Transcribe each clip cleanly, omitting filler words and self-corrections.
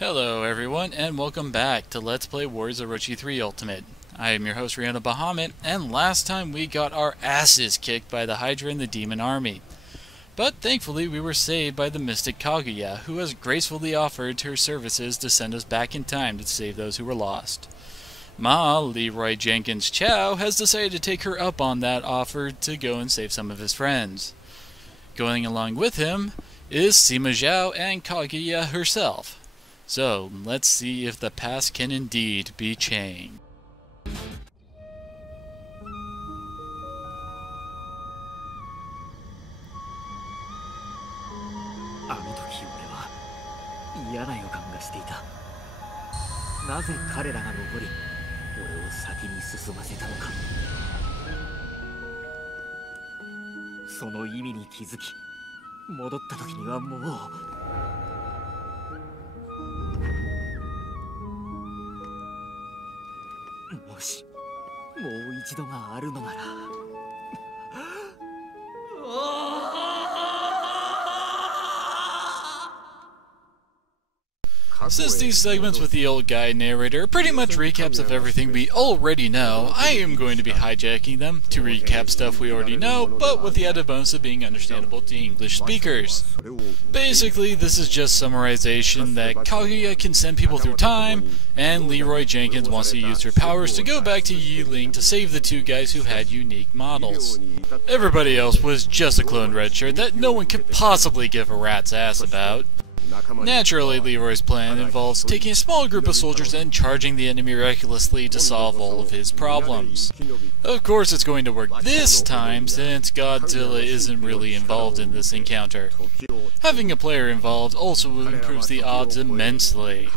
Hello everyone, and welcome back to Let's Play Warriors Orochi 3 Ultimate. I am your host Rihanna Bahamut, and last time we got our asses kicked by the Hydra and the Demon Army. But thankfully we were saved by the mystic Kaguya, who has gracefully offered her services to send us back in time to save those who were lost. Leeroy, Jenkins, Chao has decided to take her up on that offer to go and save some of his friends. Going along with him is Sima, Zhao, and Kaguya herself. So, let's see if the past can indeed be changed. あの時俺は嫌な予感がしていた。なぜ彼らが残り、俺を先に進ませたのか。その意味に気づき、戻った時にはもう。 もしもう一度があるのなら Since these segments with the old guy narrator are pretty much recaps of everything we already know, I am going to be hijacking them to recap stuff we already know, but with the added bonus of being understandable to English speakers. Basically, this is just summarization that Kaguya can send people through time, and Leeroy Jenkins wants to use her powers to go back to Yiling to save the two guys who had unique models. Everybody else was just a cloned redshirt that no one could possibly give a rat's ass about. Naturally, Leeroy's plan involves taking a small group of soldiers and charging the enemy recklessly to solve all of his problems. Of course, it's going to work this time since Godzilla isn't really involved in this encounter. Having a player involved also improves the odds immensely.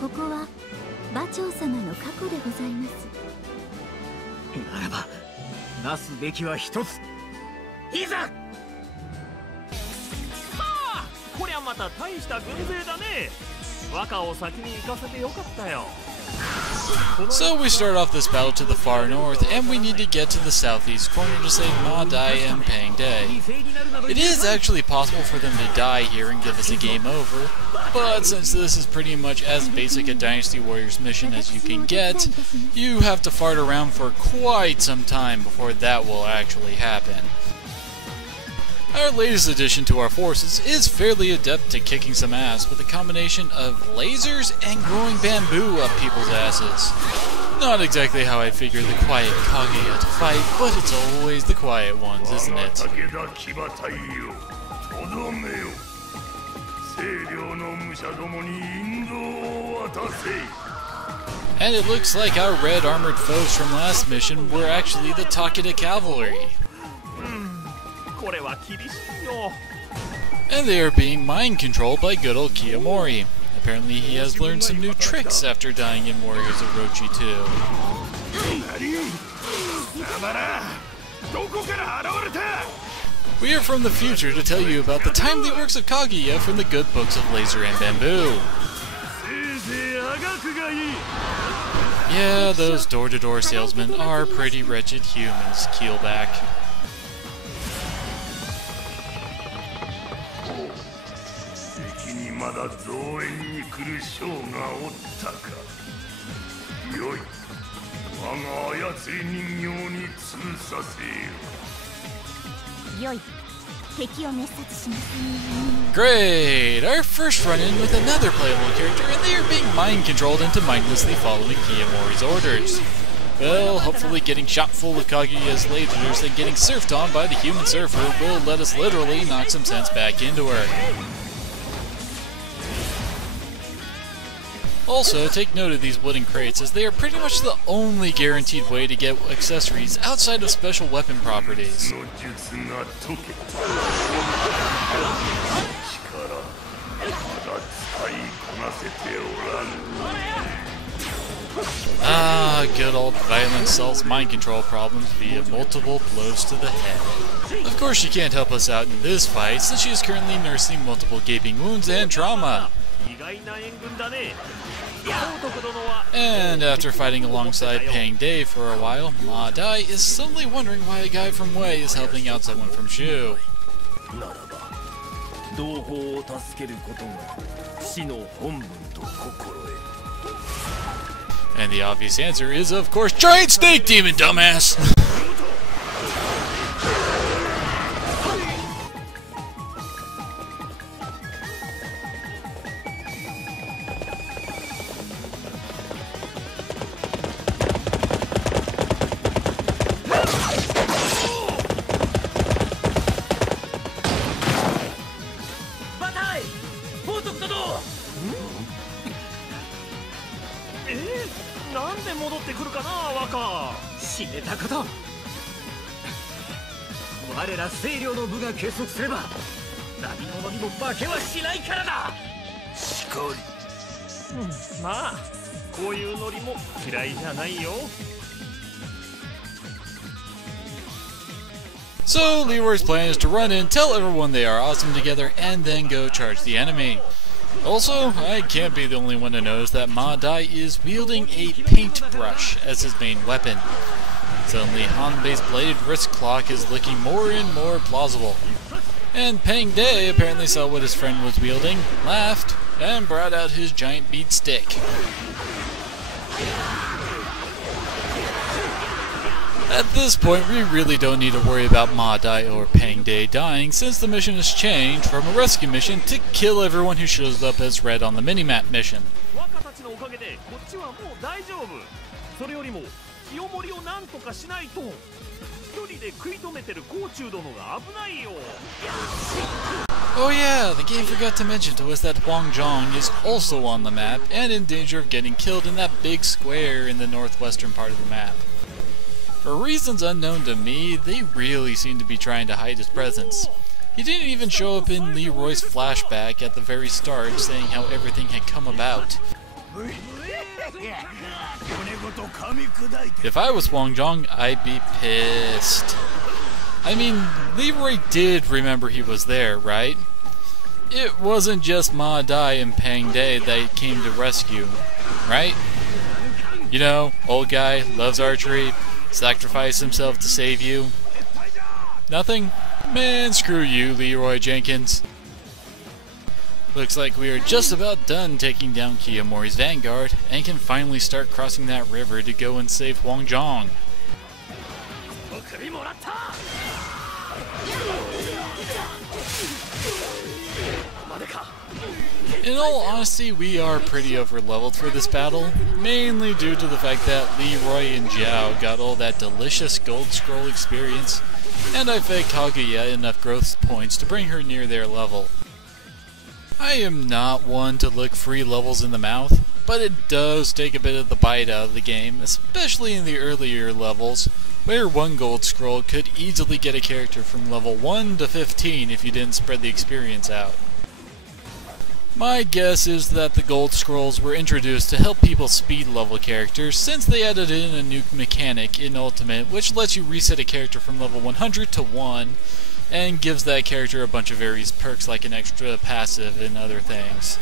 ここは馬長様の過去でございます。ならば、なすべきは一つ。いざ。さあ、こりゃまた大した軍勢だね。和歌を先に行かせてよかったよ。 So we start off this battle to the far north, and we need to get to the southeast corner to save Ma Dai and Pang Day. It is actually possible for them to die here and give us a game over, but since this is pretty much as basic a Dynasty Warriors mission as you can get, you have to fart around for quite some time before that will actually happen. Our latest addition to our forces is fairly adept at kicking some ass with a combination of lasers and growing bamboo up people's asses. Not exactly how I figured the quiet Kaguya to fight, but it's always the quiet ones, isn't it? And it looks like our red armored foes from last mission were actually the Takeda cavalry. And they are being mind-controlled by good old Kiyomori. Apparently he has learned some new tricks after dying in Warriors Orochi 2. We are from the future to tell you about the timely works of Kaguya from the good books of Laser and Bamboo. Yeah, those door-to-door salesmen are pretty wretched humans, Keelback. Great! Our first run-in with another playable character, and they are being mind-controlled into mindlessly following Kiyomori's orders. Well, hopefully getting shot full of Kaguya's lasers and getting surfed on by the human surfer will let us literally knock some sense back into her. Also, take note of these wooden crates, as they are pretty much the only guaranteed way to get accessories outside of special weapon properties. Good old violence solves mind control problems via multiple blows to the head. Of course she can't help us out in this fight, since she is currently nursing multiple gaping wounds and trauma. And after fighting alongside Pang De for a while, Ma Dai is suddenly wondering why a guy from Wei is helping out someone from Shu. And the obvious answer is, of course, Giant Snake Demon, dumbass! So Leeroy's plan is to run in, tell everyone they are awesome together, and then go charge the enemy. Also, I can't be the only one to notice that Ma Dai is wielding a paintbrush as his main weapon. Suddenly, Hanbei's bladed wrist clock is looking more and more plausible. And Pang De apparently saw what his friend was wielding, laughed, and brought out his giant beat stick. At this point, we really don't need to worry about Ma Dai or Pang De dying, since the mission has changed from a rescue mission to kill everyone who shows up as red on the minimap mission. Oh yeah, the game forgot to mention to us that Huang Zhong is also on the map and in danger of getting killed in that big square in the northwestern part of the map. For reasons unknown to me, they really seem to be trying to hide his presence. He didn't even show up in Leeroy's flashback at the very start, saying how everything had come about. If I was Huang Zhong, I'd be pissed. I mean, Leeroy did remember he was there, right? It wasn't just Ma Dai and Pang De that came to rescue, right? You know, old guy, loves archery, sacrificed himself to save you. Nothing? Man, screw you, Leeroy Jenkins. Looks like we are just about done taking down Kiyomori's vanguard and can finally start crossing that river to go and save Huang Zhong. In all honesty, we are pretty over-leveled for this battle, mainly due to the fact that Leeroy and Zhao got all that delicious gold scroll experience, and I fed Kaguya enough growth points to bring her near their level. I am not one to look free levels in the mouth, but it does take a bit of the bite out of the game, especially in the earlier levels, where one gold scroll could easily get a character from level 1 to 15 if you didn't spread the experience out. My guess is that the gold scrolls were introduced to help people speed level characters, since they added in a new mechanic in Ultimate which lets you reset a character from level 100 to 1 and gives that character a bunch of various perks like an extra passive and other things.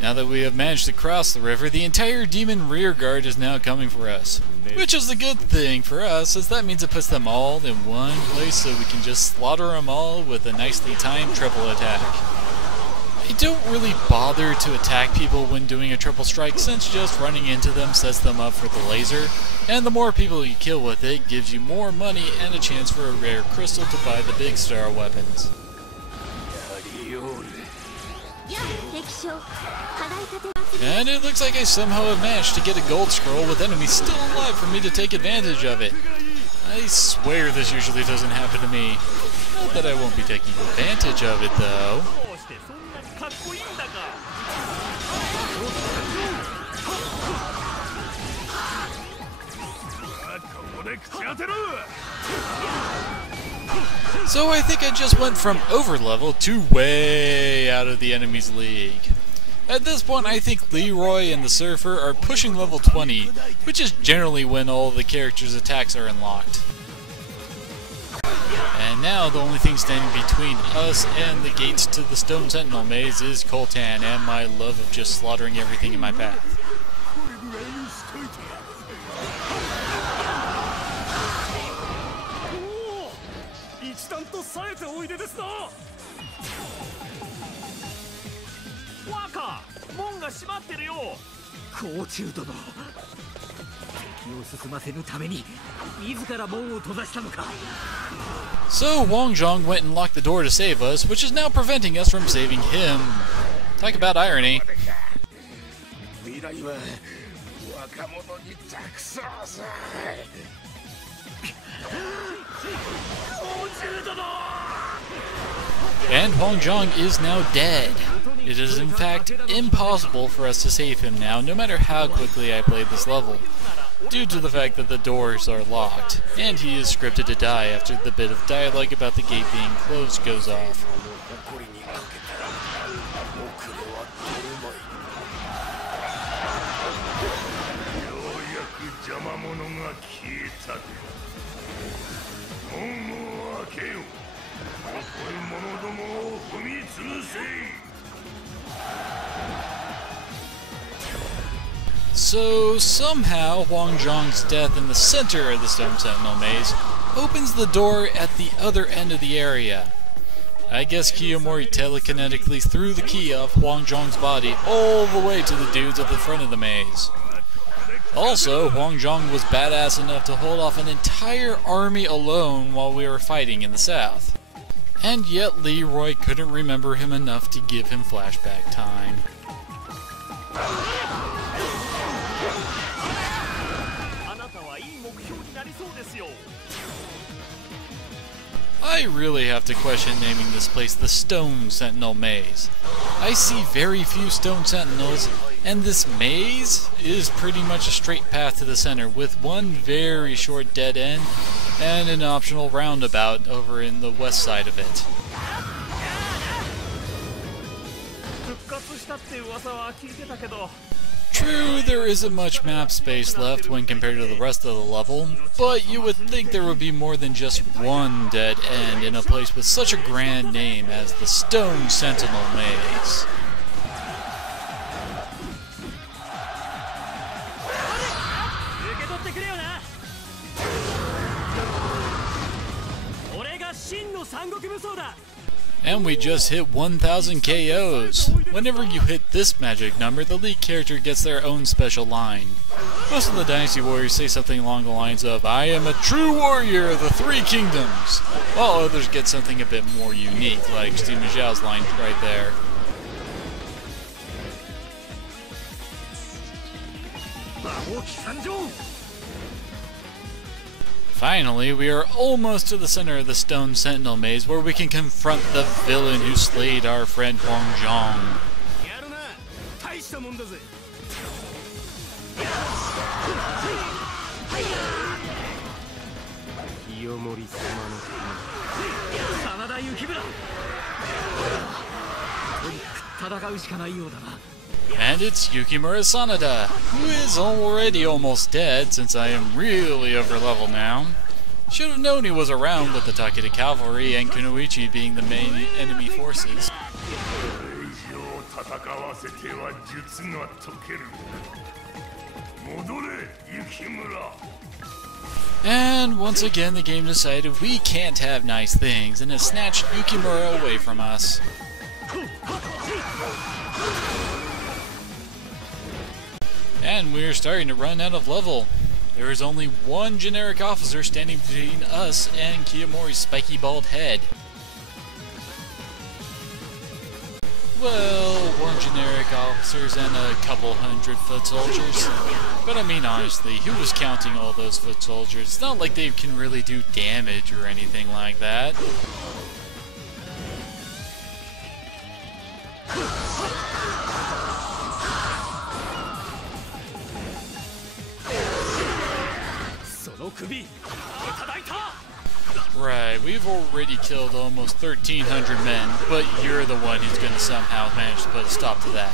Now that we have managed to cross the river, the entire demon rearguard is now coming for us. Which is a good thing for us, as that means it puts them all in one place so we can just slaughter them all with a nicely timed triple attack. I don't really bother to attack people when doing a triple strike, since just running into them sets them up for the laser, and the more people you kill with it gives you more money and a chance for a rare crystal to buy the big star weapons. And it looks like I somehow have managed to get a gold scroll with enemies still alive for me to take advantage of it. I swear this usually doesn't happen to me. Not that I won't be taking advantage of it though. So I think I just went from overlevel to way out of the enemy's league. At this point, I think Leeroy and the Surfer are pushing level 20, which is generally when all the characters' attacks are unlocked. And now the only thing standing between us and the gates to the Stone Sentinel maze is Coltan and my love of just slaughtering everything in my path. So Wang Zhong went and locked the door to save us, which is now preventing us from saving him. Talk about irony. And Wang Zhong is now dead. It is in fact impossible for us to save him now, no matter how quickly I played this level, due to the fact that the doors are locked, and he is scripted to die after the bit of dialogue about the gate being closed goes off. So somehow Wang Zhong's death in the center of the Stone Sentinel maze opens the door at the other end of the area. I guess Kiyomori telekinetically threw the key off Wang Zhong's body all the way to the dudes at the front of the maze. Also, Wang Zhong was badass enough to hold off an entire army alone while we were fighting in the south. And yet Leeroy couldn't remember him enough to give him flashback time. I really have to question naming this place the Stone Sentinel Maze. I see very few Stone Sentinels, and this maze is pretty much a straight path to the center with one very short dead end and an optional roundabout over in the west side of it. True, there isn't much map space left when compared to the rest of the level, but you would think there would be more than just one dead end in a place with such a grand name as the Stone Sentinel Maze. And we just hit 1,000 KOs. Whenever you hit this magic number, the lead character gets their own special line. Most of the Dynasty Warriors say something along the lines of, "I am a true warrior of the Three Kingdoms," while others get something a bit more unique, like Sima Zhao's line right there. Finally, we are almost to the center of the Stone Sentinel Maze where we can confront the villain who slayed our friend Wang Zhong. And it's Yukimura Sanada, who is already almost dead since I am really over level now. Should have known he was around with the Takeda Cavalry and Kunoichi being the main enemy forces. And once again the game decided we can't have nice things and has snatched Yukimura away from us. And we're starting to run out of level. There is only one generic officer standing between us and Kiyomori's spiky bald head. Well, one generic officers and a couple hundred foot soldiers. But I mean honestly, who was counting all those foot soldiers? It's not like they can really do damage or anything like that. Right, we've already killed almost 1,300 men, but you're the one who's going to somehow manage to put a stop to that.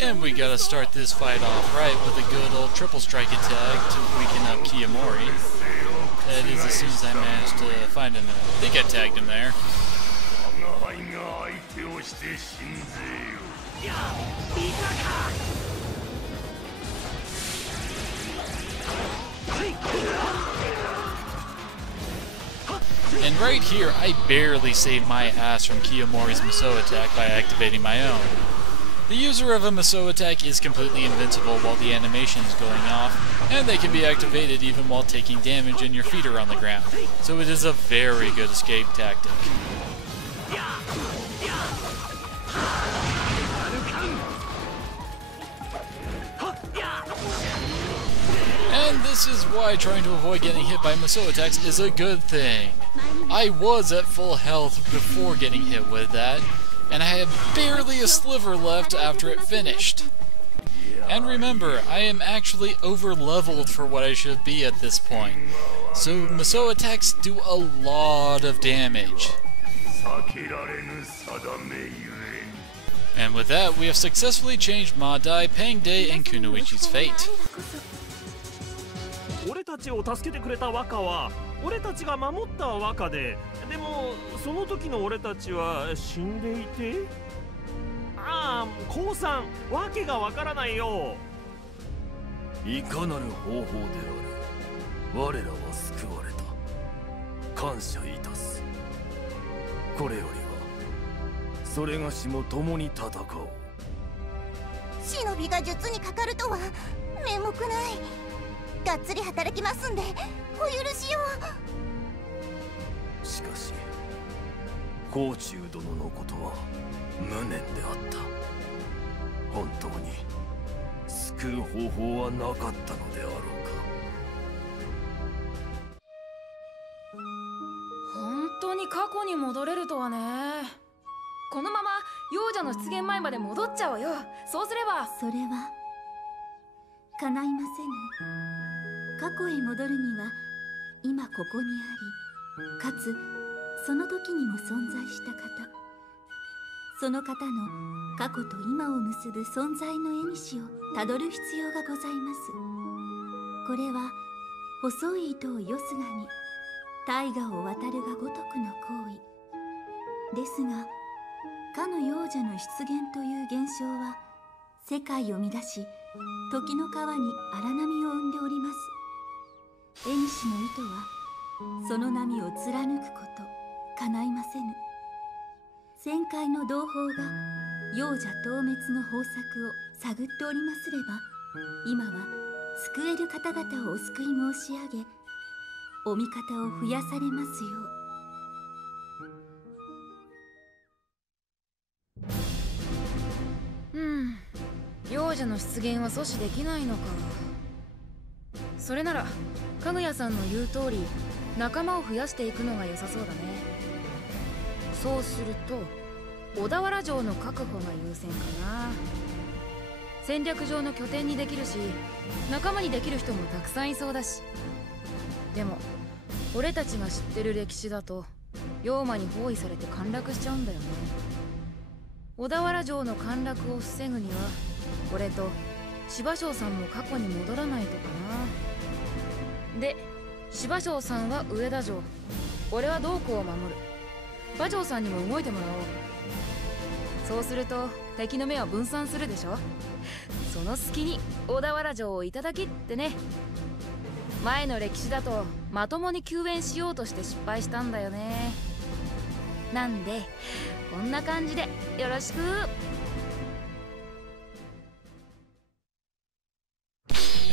And we gotta start this fight off right with a good old triple strike attack to weaken up Kiyomori. That is as soon as I managed to find him. I think I tagged him there. And right here, I barely saved my ass from Kiyomori's Musou attack by activating my own. The user of a Musou attack is completely invincible while the animation is going off, and they can be activated even while taking damage and your feet are on the ground. So it is a very good escape tactic. And this is why trying to avoid getting hit by Musou attacks is a good thing. I was at full health before getting hit with that, and I had barely a sliver left after it finished. And remember, I am actually over-leveled for what I should be at this point, so Musou attacks do a lot of damage. And with that, we have successfully changed Madai, Pangde, and Kunoichi's fate. 俺たちを助けてくれた若は俺たちが守った若で、でもその時の俺たちは死んでいて、ああ、降参、わけがわからないよ。いかなる方法であれ、我らは救われた。感謝いたす。これよりはそれがしも共に戦おう。忍びが術にかかるとは面目ない。がっつり働きますんでお許しを。しかし甲冑殿のことは無念であった。本当に救う方法はなかったのであろうか。本当に過去に戻れるとはね。このまま幼女の出現前まで戻っちゃおうよ。そうすれば。それは叶いませぬ。過去へ戻るには今ここにあり、かつその時にも存在した方、その方の過去と今を結ぶ存在の縁をたどる必要がございます。これは細い糸をよすがに大河を渡るがごとくの行為ですが、かの幼女の出現という現象は世界を乱し、時の川に荒波を生んでおります。縁の糸はその波を貫くこと叶いませぬ。旋回の同胞が幼女討滅の方策を探っておりますれば、今は救える方々をお救い申し上げ、お味方を増やされますよう。幼女の出現は阻止できないのか。それならかぐやさんの言う通り仲間を増やしていくのが良さそうだね。そうすると小田原城の確保が優先かな。戦略上の拠点にできるし、仲間にできる人もたくさんいそうだし。でも俺たちが知ってる歴史だと妖魔に包囲されて陥落しちゃうんだよね。小田原城の陥落を防ぐには俺と芝生さんも過去に戻らないとかな。で、芝生さんは上田城、俺は洞口を守る。馬上さんにも動いてもらおう。そうすると敵の目は分散するでしょ。その隙に小田原城をいただきってね。前の歴史だとまともに救援しようとして失敗したんだよね。なんでこんな感じでよろしく。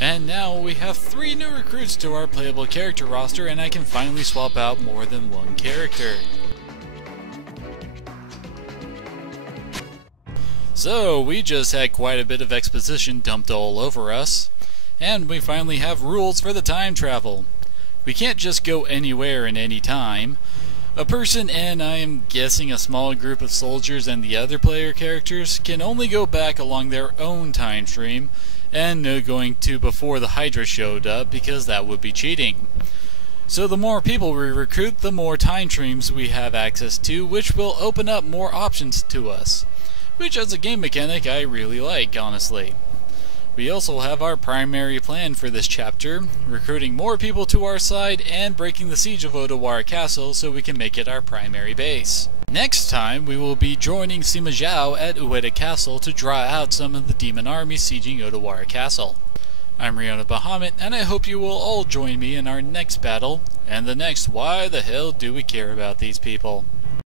And now we have 3 new recruits to our playable character roster, and I can finally swap out more than one character. So, we just had quite a bit of exposition dumped all over us, and we finally have rules for the time travel. We can't just go anywhere in any time. A person and, I am guessing, a small group of soldiers and the other player characters can only go back along their own time stream, and no going to before the Hydra showed up, because that would be cheating. So the more people we recruit, the more time streams we have access to, which will open up more options to us. which is a game mechanic I really like, honestly. We also have our primary plan for this chapter, recruiting more people to our side and breaking the siege of Odawara Castle so we can make it our primary base. Next time, we will be joining Sima Zhao at Ueda Castle to draw out some of the demon army sieging Odawara Castle. I'm Riona Bahamut, and I hope you will all join me in our next battle, and the next Why the Hell Do We Care About These People?